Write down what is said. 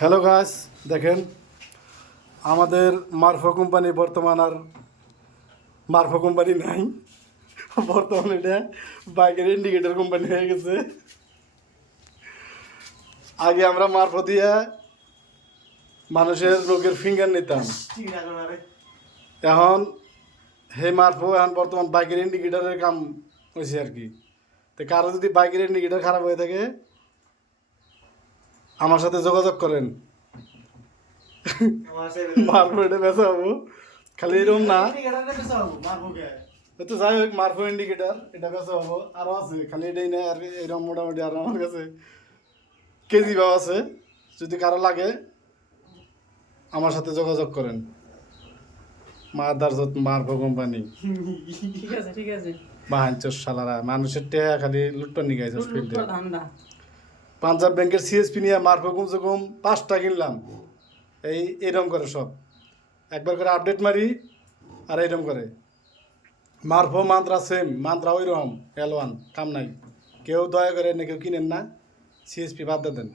Hello গাছ দেখেন, আমাদের মারফো কোম্পানি বর্তমান আর মারফো কোম্পানি নাই। বর্তমানে এটা বাইকের ইন্ডিকেটর কোম্পানি হয়ে গেছে। আগে আমরা মারফো দিয়ে মানুষের রোগের ফিঙ্গার নিতাম। এখন হে মারফো এখন বর্তমান বাইকের ইন্ডিকেটারের কাম হয়েছে আর কি। তো কারও যদি বাইকের ইন্ডিকেটার খারাপ হয়ে থাকে আমার সাথে যোগাযোগ করেন। মারফো এটা বেচা হব। খালি এরকম না। তো যাই হোক মারফো ইন্ডিকেটার এটা বেচা হব। আরও আছে খালি এটাই নেই আর এরকম মোটামুটি আর আমার কাছে কেজি ভাব আছে। যদি কারও লাগে আমার সাথে যোগাযোগ করেন। মাদার যত মারফো কোম্পানি ঠিক আছে ঠিক আছে। বাহাঞ্চর সালারা মানুষের টেয়া খালি লুটপান নিয়ে পাঞ্জাব ব্যাংকের সিএসপি নিয়ে মারফো কমসে কম পাঁচটা কিনলাম। এই, এরম করে সব। একবার করে আপডেট মারি আর এরম করে। মারফো মান্ত্রা সেম মান্ত্রা ওই রকম ওয়ান কাম নাই। কেউ দয়া করে না কেউ কিনেন না সিএসপি বাদ দেন।